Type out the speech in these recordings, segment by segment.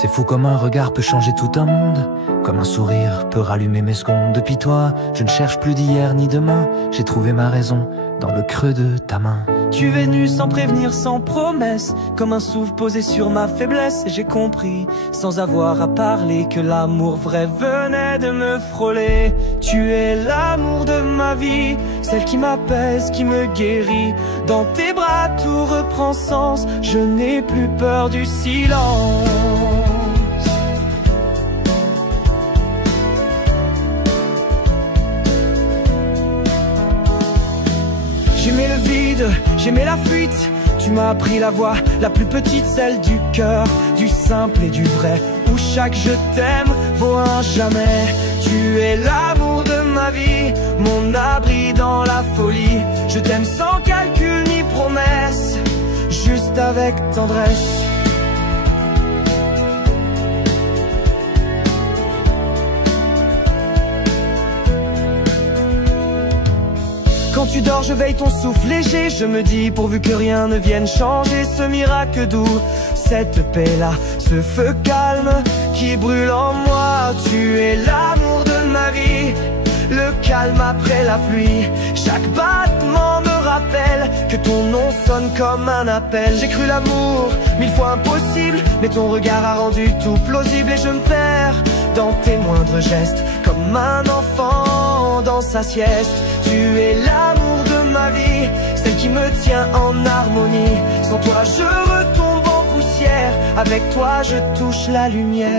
C'est fou comme un regard peut changer tout un monde, comme un sourire peut rallumer mes secondes. Depuis toi, je ne cherche plus d'hier ni demain, j'ai trouvé ma raison dans le creux de ta main. Tu es venu sans prévenir, sans promesse, comme un souffle posé sur ma faiblesse. Et j'ai compris, sans avoir à parler, que l'amour vrai venait de me frôler. Tu es l'amour de ma vie, celle qui m'apaise, qui me guérit. Dans tes bras tout reprend sens, je n'ai plus peur du silence. J'aimais le vide, j'aimais la fuite. Tu m'as appris la voix la plus petite, celle du cœur, du simple et du vrai, où chaque je t'aime vaut un jamais. Tu es l'amour de ma vie, mon abri dans la folie. Je t'aime sans calcul ni promesse, juste avec tendresse. Quand tu dors, je veille ton souffle léger. Je me dis pourvu que rien ne vienne changer ce miracle doux, cette paix-là, ce feu calme qui brûle en moi. Tu es l'amour de ma vie, le calme après la pluie. Chaque battement me rappelle que ton nom sonne comme un appel. J'ai cru l'amour 1000 fois impossible, mais ton regard a rendu tout plausible. Et je me perds dans tes moindres gestes, comme un enfant dans sa sieste. Tu es l'amour de ma vie, celle qui me tient en harmonie. Sans toi je retombe en poussière, avec toi je touche la lumière.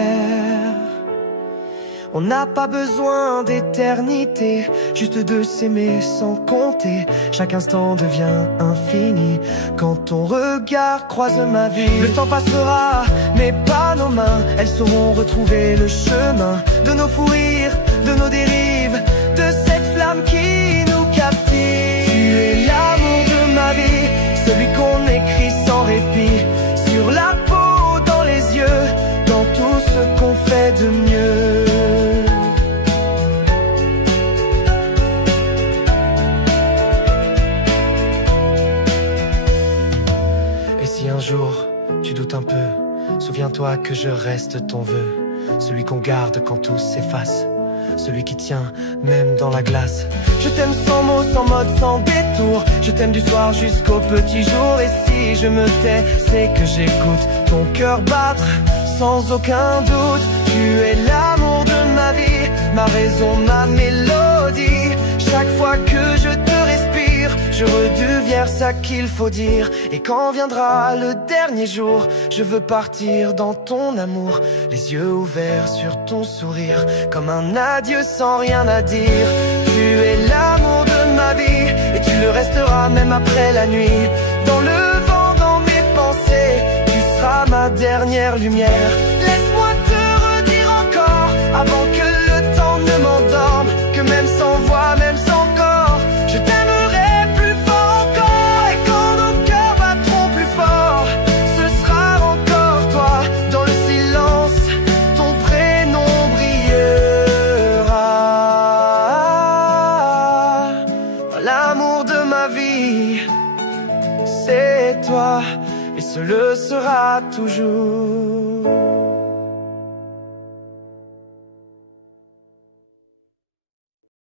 On n'a pas besoin d'éternité, juste de s'aimer sans compter. Chaque instant devient infini quand ton regard croise ma vie. Le temps passera, mais pas nos mains, elles sauront retrouver le chemin de nos fous rires, de nos dérives, de cette flamme qui nous captive. Tu es l'amour de ma vie, celui qu'on écrit sans répit, sur la peau, dans les yeux, dans tout ce qu'on fait de mieux. Et si un jour tu doutes un peu, souviens-toi que je reste ton vœu, celui qu'on garde quand tout s'efface, celui qui tient même dans la glace. Je t'aime sans mots, sans mode, sans détour. Je t'aime du soir jusqu'au petit jour. Et si je me tais, c'est que j'écoute ton cœur battre sans aucun doute. Tu es l'amour de ma vie, ma raison, ma mélodie. Chaque fois que je te respire, je redeviens ça qu'il faut dire. Et quand viendra le dernier jour, je veux partir dans ton amour, les yeux ouverts sur ton sourire, comme un adieu sans rien à dire. Tu es l'amour de ma vie, et tu le resteras même après la nuit. Dans le vent, dans mes pensées, tu seras ma dernière lumière. Laisse-moi te redire encore, avant que le temps ne m'endorme, que même sans voix, même sans corps, je t'aimerai plus fort encore. Et quand nos cœurs battront plus fort, ce sera encore toi. Dans le silence, ton prénom brillera. L'amour de ma vie, c'est toi, et ce le sera toujours.